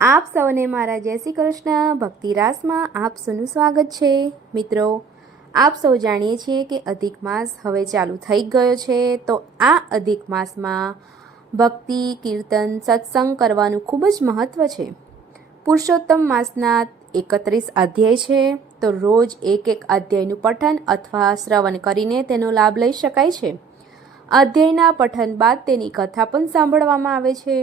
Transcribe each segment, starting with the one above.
આપ સૌને મારા જય શ્રી કૃષ્ણ ભક્તિ રાસમાં આપ સૌનું સ્વાગત છે। મિત્રો, આપ સૌ જાણીએ છીએ કે અધિક માસ હવે ચાલુ થઈ ગયો છે। તો આ અધિક માસમાં ભક્તિ, કીર્તન, સત્સંગ કરવાનું ખૂબ જ મહત્ત્વ છે। પુરુષોત્તમ માસના 31 અધ્યાય છે, તો રોજ એક અધ્યાયનું પઠન અથવા શ્રવણ કરીને તેનો લાભ લઈ શકાય છે। અધ્યાયના પઠન બાદ તેની કથા પણ સાંભળવામાં આવે છે।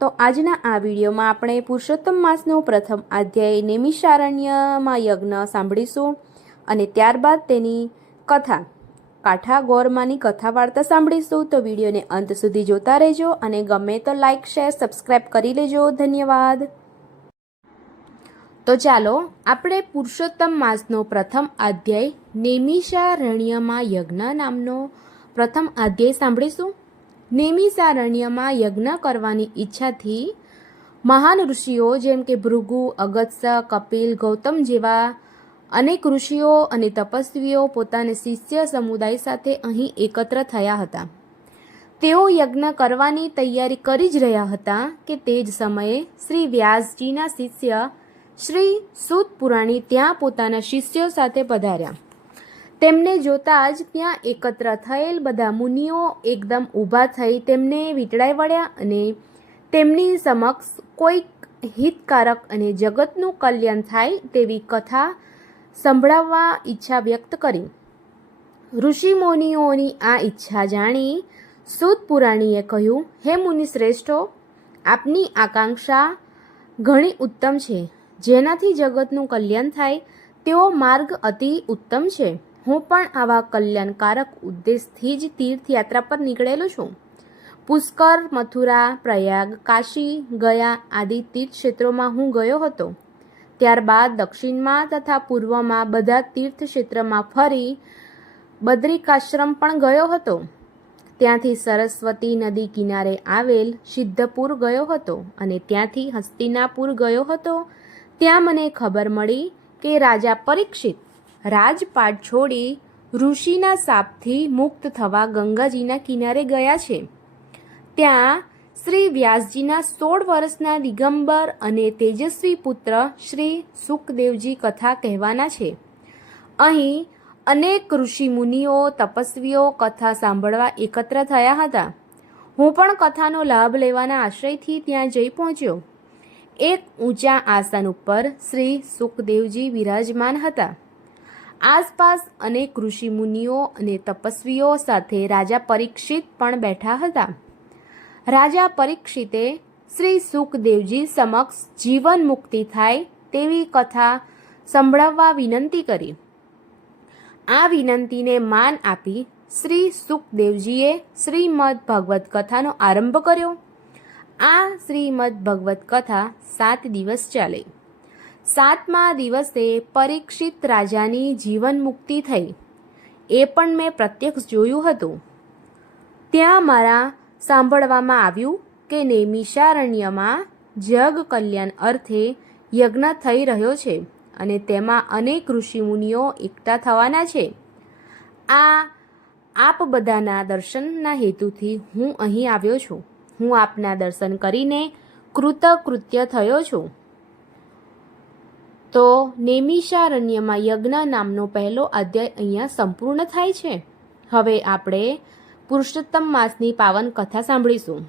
તો આજના આ વિડીયોમાં આપણે પુરુષોત્તમ માસનો પ્રથમ અધ્યાય નૈમિષારણ્યમાં યજ્ઞ સાંભળીશું અને ત્યારબાદ તેની કથા કાઠા ગોરમાની કથા વાર્તા સાંભળીશું। તો વિડીયોને અંત સુધી જોતા રહેજો અને ગમે તો લાઈક, શેર, સબસ્ક્રાઈબ કરી લેજો। ધન્યવાદ। તો ચાલો આપણે પુરુષોત્તમ માસનો પ્રથમ અધ્યાય નૈમિષારણ્યમાં યજ્ઞ નામનો પ્રથમ અધ્યાય સાંભળીશું। નૈમિષારણ્યમાં યજ્ઞ કરવાની ઈચ્છાથી મહાન ઋષિઓ જેમ કે ભૃગુ, અગસ્ત્ય, કપિલ, ગૌતમ જેવા અનેક ઋષિઓ અને તપસ્વીઓ પોતાના શિષ્ય સમુદાય સાથે અહીં એકત્ર થયા હતા। તેઓ યજ્ઞ કરવાની તૈયારી કરી જ રહ્યા હતા કે તે જ સમયે શ્રી વ્યાસજીના શિષ્ય શ્રી સૂત પુરાણી ત્યાં પોતાના શિષ્યો સાથે પધાર્યા। તેમને જોતાં જ ત્યાં એકત્ર થયેલ બધા મુનિઓ એકદમ ઊભા થઈ તેમને વીંટળાઈ વળ્યા અને તેમની સમક્ષ કોઈક હિતકારક અને જગતનું કલ્યાણ થાય તેવી કથા સંભળાવવા ઈચ્છા વ્યક્ત કરી। ઋષિ મુનિઓની આ ઈચ્છા જાણી સૂત પુરાણીએ કહ્યું, હે મુનિ શ્રેષ્ઠો, આપની આકાંક્ષા ઘણી ઉત્તમ છે। જેનાથી જગતનું કલ્યાણ થાય તેવો માર્ગ અતિ ઉત્તમ છે। હું પણ આવા કલ્યાણકારક ઉદ્દેશથી જ તીર્થયાત્રા પર નીકળેલો છું। પુષ્કર, મથુરા, પ્રયાગ, કાશી, ગયા આદિ તીર્થક્ષેત્રોમાં હું ગયો હતો। ત્યારબાદ દક્ષિણમાં તથા પૂર્વમાં બધા તીર્થક્ષેત્રમાં ફરી બદ્રિકાશ્રમ પણ ગયો હતો। ત્યાંથી સરસ્વતી નદી કિનારે આવેલ સિદ્ધપુર ગયો હતો અને ત્યાંથી હસ્તિનાપુર ગયો હતો। ત્યાં મને ખબર મળી કે રાજા પરીક્ષિત રાજપાટ છોડી ઋષિના શાપથી મુક્ત થવા ગંગાજીના કિનારે ગયા છે। ત્યાં શ્રી વ્યાસજીના 16 વર્ષના દિગંબર અને તેજસ્વી પુત્ર શ્રી સુકદેવજી કથા કહેવાના છે। અહીં અનેક ઋષિ મુનિઓ, તપસ્વીઓ કથા સાંભળવા એકત્ર થયા હતા। હું પણ કથાનો લાભ લેવાના આશ્રયથી ત્યાં જઈ પહોંચ્યો। એક ઊંચા આસન ઉપર શ્રી સુકદેવજી વિરાજમાન હતા। આસપાસ અનેક ઋષિ મુનિઓ અને તપસ્વીઓ સાથે રાજા પરીક્ષિત પણ બેઠા હતા। રાજા પરીક્ષિતે શ્રી સુકદેવજી સમક્ષ જીવન મુક્તિ થાય તેવી કથા સંભળાવવા વિનંતી કરી। આ વિનંતીને માન આપી શ્રી સુકદેવજીએ શ્રીમદ ભગવત કથાનો આરંભ કર્યો। આ શ્રીમદ ભગવત કથા 7 દિવસ ચાલે। 7મા દિવસે પરીક્ષિત રાજાની જીવન મુક્તિ થઈ। એ પણ મેં પ્રત્યક્ષ જોયું હતું। ત્યાં મારા સાંભળવામાં આવ્યું કે નૈમિષારણ્યમાં જગ કલ્યાણ અર્થે યજ્ઞ થઈ રહ્યો છે અને તેમાં અનેક ઋષિમુનિઓ એકઠા થવાના છે। આપ બધાના દર્શનના હેતુથી હું અહીં આવ્યો છું। હું આપના દર્શન કરીને કૃતકૃત્ય થયો છું। તો નૈમિષારણ્યમાં યજ્ઞ નામનો પહેલો અધ્યાય અહીંયા સંપૂર્ણ થાય છે। હવે આપણે પુરુષોત્તમ માસની પાવન કથા સાંભળીશું।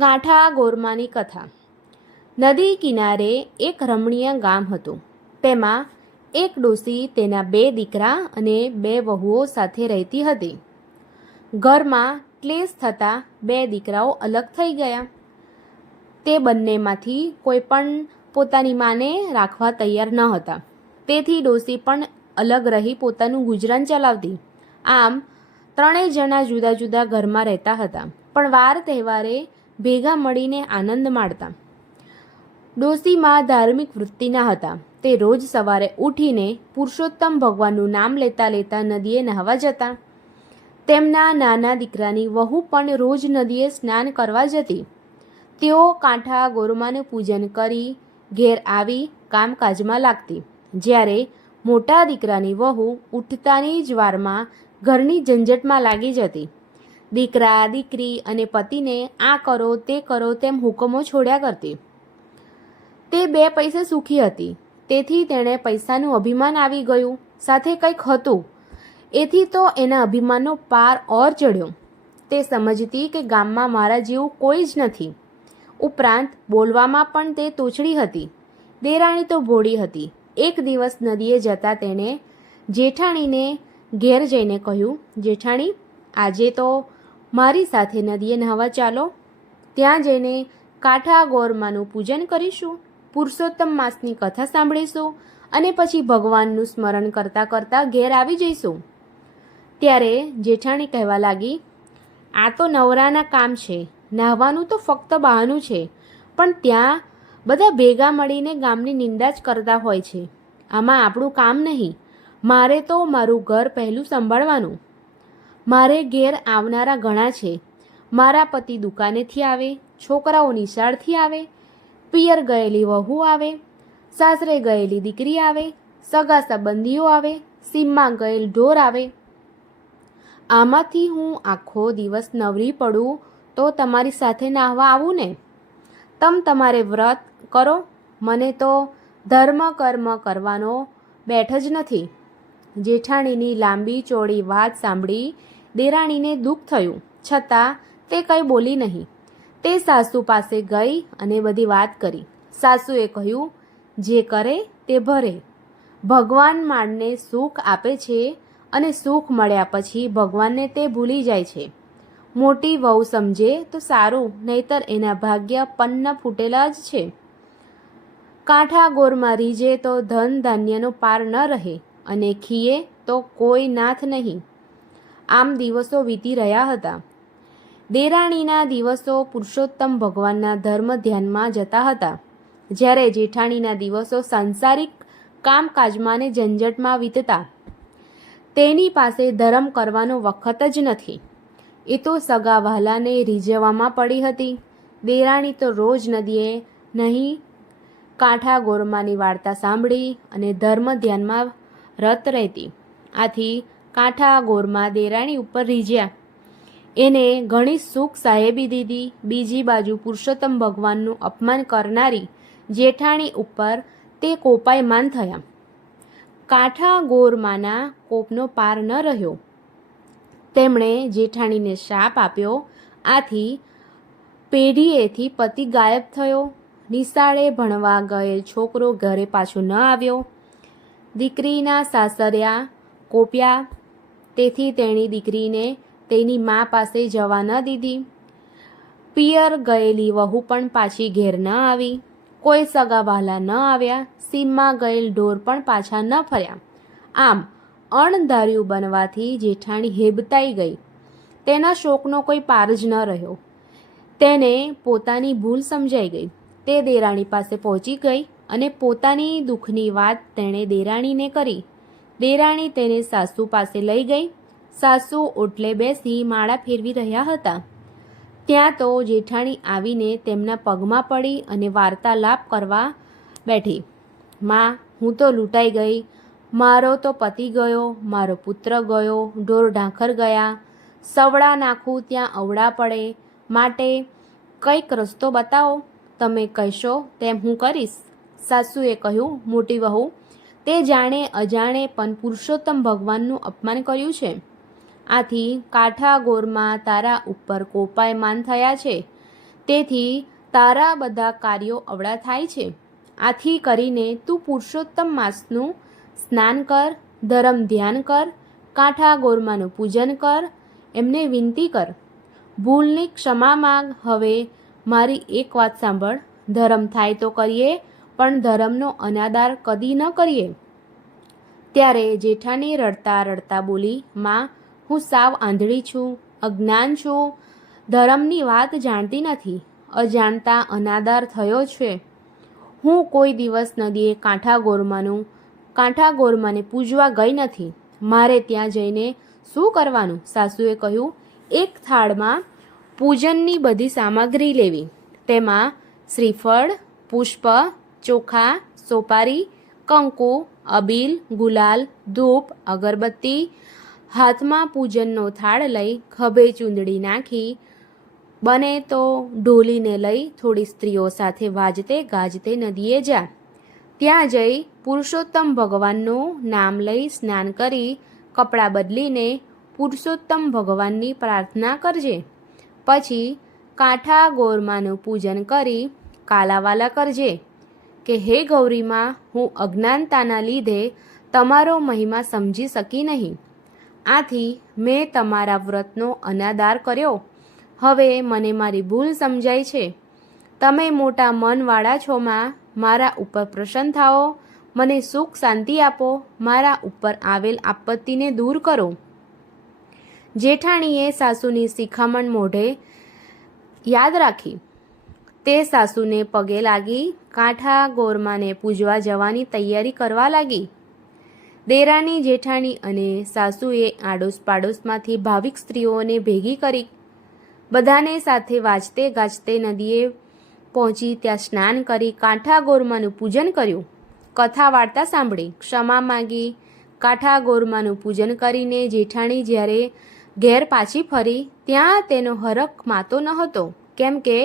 કાઠા ગોરમાની કથા। નદી કિનારે એક રમણીય ગામ હતું। તેમાં એક ડોશી તેના 2 દીકરા અને 2 વહુઓ સાથે રહેતી હતી। ઘરમાં ક્લેશ થતાં 2 દીકરાઓ અલગ થઈ ગયા। તે બંનેમાંથી કોઈ પણ પોતાની માને રાખવા તૈયાર ન હતા। તેથી ડોશી પણ અલગ રહી પોતાનું ગુજરાન ચલાવતી। આમ 3 જણા જુદા જુદા ઘરમાં રહેતા હતા, પણ વાર તહેવારે ભેગા મળીને આનંદ માણતા। ડોશીમાં ધાર્મિક વૃત્તિના હતા। તે રોજ સવારે ઉઠીને પુરુષોત્તમ ભગવાનનું નામ લેતા લેતા નદીએ નહાવા જતા। તેમના નાના દીકરાની વહુ પણ રોજ નદીએ સ્નાન કરવા જતી। તેઓ કાંઠા ગોરમાનું પૂજન કરી ઘેર આવી કામકાજમાં લાગતી। જ્યારે મોટા દીકરાની વહુ ઉઠતાની જ વારમાં ઘરની ઝંઝટમાં લાગી જતી। દીકરા દીકરી અને પતિને આ કરો તે કરો તેમ હુકમો છોડ્યા કરતી. તે 2 પૈસે સુખી હતી, તેથી તેણે પૈસાનું અભિમાન આવી ગયું, સાથે કંઈક હતું, એથી તો એના અભિમાનનો પાર ઓર ચડ્યો. તે સમજતી કે ગામમાં મારા જેવું કોઈ જ નથી. ઉપરાંત બોલવામાં પણ તે તોછડી હતી. દેરાણી તો ભોળી હતી. એક દિવસ નદીએ જતાં તેણે જેઠાણીને ઘેર જઈને કહ્યું, જેઠાણી, આજે તો મારી સાથે નદીએ નહાવા ચાલો. ત્યાં જઈને કાંઠા ગોરમાનું પૂજન કરીશું, પુરુષોત્તમ માસની કથા સાંભળીશું અને પછી ભગવાનનું સ્મરણ કરતાં કરતાં ઘેર આવી જઈશું. ત્યારે જેઠાણી કહેવા લાગી, આ તો નવરાના કામ છે, નાહવાનું તો ફક્ત બહાનું છે, પણ ત્યાં બધા ભેગા મળીને ગામની નિંદા જ કરતા હોય છે. આમાં આપણું કામ નહીં. મારે તો મારું ઘર પહેલું સંભાળવાનું. મારે ઘેર આવનારા ઘણા છે. મારા પતિ દુકાનેથી આવે, છોકરાઓ નિશાળથી આવે, પિયર ગયેલી વહુ આવે, સાસરે ગયેલી દીકરી આવે, સગા સંબંધીઓ આવે, સીમમાં ગયેલ ઢોર આવે. આમાંથી હું આખો દિવસ નવરી પડું તો તમારી સાથે નાહવા આવું ને? તમારે વ્રત કરો, મને તો ધર્મ કર્મ કરવાનો બેઠ જ નથી. જેઠાણીની લાંબી ચોળી વાત સાંભળી દેરાણીને દુઃખ થયું, છતાં તે કંઈ બોલી નહીં. તે સાસુ પાસે ગઈ અને બધી વાત કરી. સાસુએ કહ્યું, જે કરે તે ભરે. ભગવાન માણને સુખ આપે છે અને સુખ મળ્યા પછી ભગવાનને તે ભૂલી જાય છે. મોટી વહુ સમજે તો સારું, નહીતર એના ભાગ્ય પન્ન ફૂટેલા જ છે. કાંઠા ગોરમાં રીજે તો ધન ધાન્યનો પાર ન રહે અને ખીએ તો કોઈ નાથ નહીં. આમ દિવસો વીતી રહ્યા હતા. દેરાણીના દિવસો પુરુષોત્તમ ભગવાનના ધર્મ ધ્યાનમાં જતા હતા, જ્યારે જેઠાણીના દિવસો સાંસારિક કામકાજમાં ને ઝંઝટમાં વીતતા. તેની પાસે ધર્મ કરવાનો વખત જ નથી. એ તો સગા વહાલાને રીઝવવામાં પડી હતી. દેરાણી તો રોજ નદીએ નહીં કાંઠા ગોરમાની વાર્તા સાંભળી અને ધર્મ ધ્યાનમાં રત રહેતી. આથી કાંઠા ગોરમાં દેરાણી ઉપર રીઝ્યા. એને ઘણી સુખ સાહેબી દીધી. બીજી બાજુ પુરુષોત્તમ ભગવાનનું અપમાન કરનારી જેઠાણી ઉપર તે કોપાયમાન થયા. કાંઠા ગોરમાના કોપનો પાર ન રહ્યો. તેમણે જેઠાણીને શાપ આપ્યો. આથી પેઢીએથી પતિ ગાયબ થયો. નિશાળે ભણવા ગયેલ છોકરો ઘરે પાછો ન આવ્યો. દીકરીના સાસરિયા કોપ્યા, તેથી તેણી દીકરીને તેની મા પાસે જવા ન દીધી. પિયર ગયેલી વહુ પણ પાછી ઘેર ન આવી. કોઈ સગા વહાલા ન આવ્યા. સીમમાં ગયેલ ઢોર પણ પાછા ન ફર્યા. આમ અણધાર્યું બનવાથી જેઠાણી હેબતાઈ ગઈ. તેના શોકનો કોઈ પાર જ ન રહ્યો. તેને પોતાની ભૂલ સમજાઈ ગઈ. તે દેરાણી પાસે પહોંચી ગઈ અને પોતાની દુઃખની વાત તેણે દેરાણીને કરી. દેરાણી તેને સાસુ પાસે લઈ ગઈ. સાસુ ઓટલે બેસી માળા ફેરવી રહ્યા હતા. ત્યાં તો જેઠાણી આવીને તેમના પગમાં પડી અને વાર્તાલાપ કરવા બેઠી. માં, હું તો લૂંટાઈ ગઈ. મારો તો પતિ ગયો, મારો પુત્ર ગયો, ઢોર ઢાંખર ગયા. સવડા નાખું ત્યાં અવડા પડે. માટે કંઈક રસ્તો બતાવો. તમે કહેશો તેમ હું કરીશ. સાસુએ કહ્યું, મોટી વહુ, તે જાણે અજાણે પણ પુરુષોત્તમ ભગવાનનું અપમાન કર્યું છે. આથી કાંઠા ગોરમાં તારા ઉપર કોપાયમાન થયા છે. તેથી તારા બધા કાર્યો અવળા થાય છે. આથી કરીને તું પુરુષોત્તમ માસનું સ્નાન કર, ધર્મ ધ્યાન કર, કાંઠા ગોરમાનું પૂજન કર, એમને વિનંતી કર, ભૂલની ક્ષમા માંગ. હવે મારી એક વાત સાંભળ. ધર્મ થાય તો કરીએ, પણ ધર્મનો અનાદર કદી ન કરીએ. ત્યારે જેઠાણી રડતા રડતા બોલી, માં, હું સાવ આંધળી છું, અજ્ઞાન છું, ધર્મની વાત જાણતી નથી. અજાણતા અનાદર થયો છે. હું કોઈ દિવસ નદીએ કાંઠા ગોરમાને પૂજવા ગઈ નથી. મારે ત્યાં જઈને શું કરવાનું? સાસુએ કહ્યું, એક થાળમાં પૂજનની બધી સામગ્રી લેવી. તેમાં શ્રીફળ, પુષ્પ, ચોખા, સોપારી, કંકુ, અબીલ, ગુલાલ, ધૂપ, અગરબત્તી, હાથમાં પૂજનનો થાળ લઈ ખભે ચૂંદડી નાખી બને તો ઢોલીને લઈ થોડી સ્ત્રીઓ સાથે વાજતે ગાજતે નદીએ જા. ત્યાં જઈ પુરુષોત્તમ ભગવાનનું નામ લઈ સ્નાન કરી કપડાં બદલીને પુરુષોત્તમ ભગવાનની પ્રાર્થના કરજે. પછી કાંઠા ગોરમાનું પૂજન કરી કાલાવાલા કરજે કે હે ગૌરીમાં, હું અજ્ઞાનતાના લીધે તમારો મહિમા સમજી શકી નહીં. આથી મેં તમારા વ્રતનો અનાદાર કર્યો. હવે મને મારી ભૂલ સમજાય છે. તમે મોટા મનવાળા છો માં, મારા ઉપર પ્રસન્ન થાઓ, મને સુખ શાંતિ આપો, મારા ઉપર આવેલ આપત્તિને દૂર કરો. જેઠાણીએ સાસુની શિખામણ મોઢે યાદ રાખી. તે સાસુને પગે લાગી કાંઠા ગોરમાને પૂજવા જવાની તૈયારી કરવા લાગી. દેરાણી જેઠાણી અને સાસુએ આડોશ પાડોશમાંથી ભાવિક સ્ત્રીઓને ભેગી કરી બધાને સાથે વાજતે ગાજતે નદીએ પહોંચી ત્યાં સ્નાન કરી કાંઠા ગોરમાનું પૂજન કર્યું. કથા વાર્તા સાંભળી ક્ષમા માંગી. કાંઠા ગોરમાનું પૂજન કરીને જેઠાણી જ્યારે ઘેર પાછી ફરી ત્યાં તેનો હરખ માતો ન હતો, કેમ કે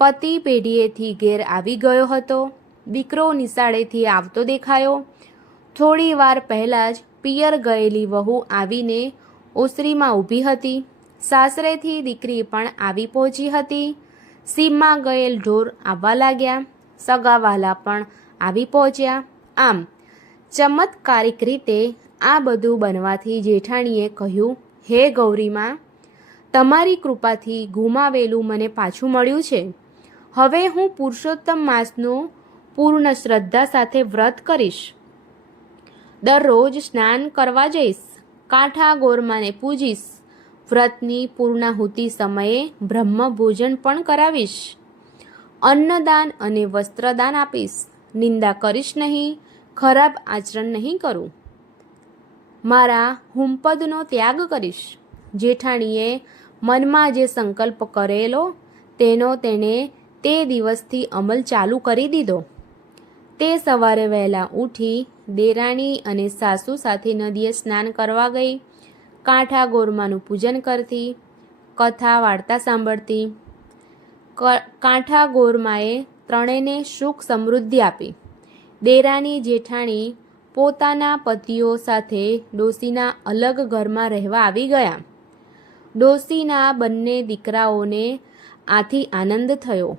પતિ પેઢીએથી ઘેર આવી ગયો હતો. દીકરો નિશાળેથી આવતો દેખાયો. થોડી વાર પહેલાં જ પિયર ગયેલી વહુ આવીને ઓસરીમાં ઊભી હતી. સાસરેથી દીકરી પણ આવી પહોંચી હતી. સીમમાં ગયેલ ઢોર આવવા લાગ્યા. સગાવાલા પણ આવી પહોંચ્યા. આમ ચમત્કારિક રીતે આ બધું બનવાથી જેઠાણીએ કહ્યું, હે ગૌરીમાં, તમારી કૃપાથી ગુમાવેલું મને પાછું મળ્યું છે. હવે હું પુરુષોત્તમ માસનું પૂર્ણ શ્રદ્ધા સાથે વ્રત કરીશ. દરરોજ સ્નાન કરવા જઈશ. કાંઠા ગોરમાને પૂજીશ. વ્રતની પૂર્ણાહુતિ સમયે બ્રહ્મ ભોજન પણ કરાવીશ. અન્નદાન અને વસ્ત્રદાન આપીશ. નિંદા કરીશ નહીં. ખરાબ આચરણ નહીં કરું. મારા હુંપદનો ત્યાગ કરીશ. જેઠાણીએ મનમાં જે સંકલ્પ કરેલો તેનો તેણે તે દિવસથી અમલ ચાલુ કરી દીધો. તે સવારે વહેલા ઉઠી દેરાણી અને સાસુ સાથે નદીએ સ્નાન કરવા ગઈ. કાંઠા ગોરમાનું પૂજન કરતી, કથા વાર્તા સાંભળતી. કાંઠા ગોરમાએ ત્રણેયને સુખ સમૃદ્ધિ આપી. દેરાણી જેઠાણી પોતાના પતિઓ સાથે ડોશીના અલગ ઘરમાં રહેવા આવી ગયા. ડોશીના બંને દીકરાઓને આથી આનંદ થયો.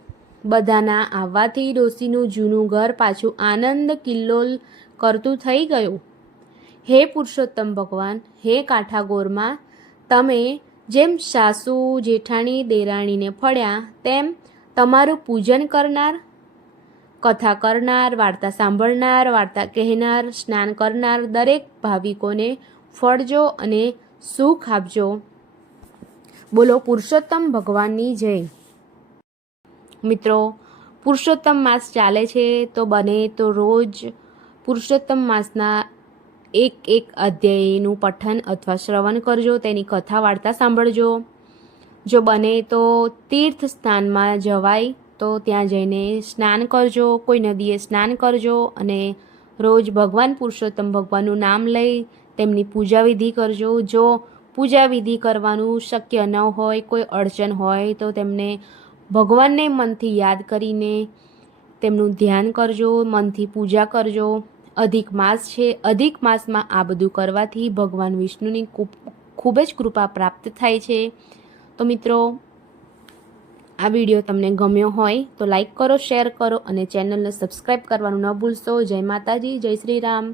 બધાના આવવાથી ડોશીનું જૂનું ઘર પાછું આનંદ કિલ્લોલ કરતું થઈ ગયું. હે પુરુષોત્તમ ભગવાન, હે કાંઠા ગોરમાં, તમે જેમ સાસુ જેઠાણી દેરાણીને ફળ્યા તેમ તમારું પૂજન કરનાર, કથા કરનાર, વાર્તા સાંભળનાર, વાર્તા કહેનાર, સ્નાન કરનાર દરેક ભાવિકોને ફળજો અને સુખ આપજો. બોલો પુરુષોત્તમ ભગવાનની જય. મિત્રો, પુરુષોત્તમ માસ ચાલે છે તો બને તો રોજ પુરુષોત્તમ માસના એક અધ્યાયનું પઠન અથવા શ્રવણ કરજો. તેની કથા વાર્તા સાંભળજો. જો બને તો તીર્થ સ્થાનમાં જવાય તો ત્યાં જઈને સ્નાન કરજો. કોઈ નદીએ સ્નાન કરજો અને રોજ ભગવાન પુરુષોત્તમ ભગવાનનું નામ લઈ તેમની પૂજા વિધિ કરજો. જો પૂજા વિધિ કરવાનું શક્ય ન હોય, કોઈ અડચણ હોય તો તેમને ભગવાનને મનથી યાદ કરીને તેમનું ધ્યાન કરજો, મનથી પૂજા કરજો. અધિક માસ છે. અધિક માસમાં આ બધું કરવાથી ભગવાન વિષ્ણુની ખૂબ જ કૃપા પ્રાપ્ત થાય છે. તો મિત્રો, આ વિડીયો તમને ગમ્યો હોય તો લાઈક કરો, શેર કરો અને ચેનલને સબસ્ક્રાઈબ કરવાનું ન ભૂલશો. જય માતાજી, જય શ્રી રામ.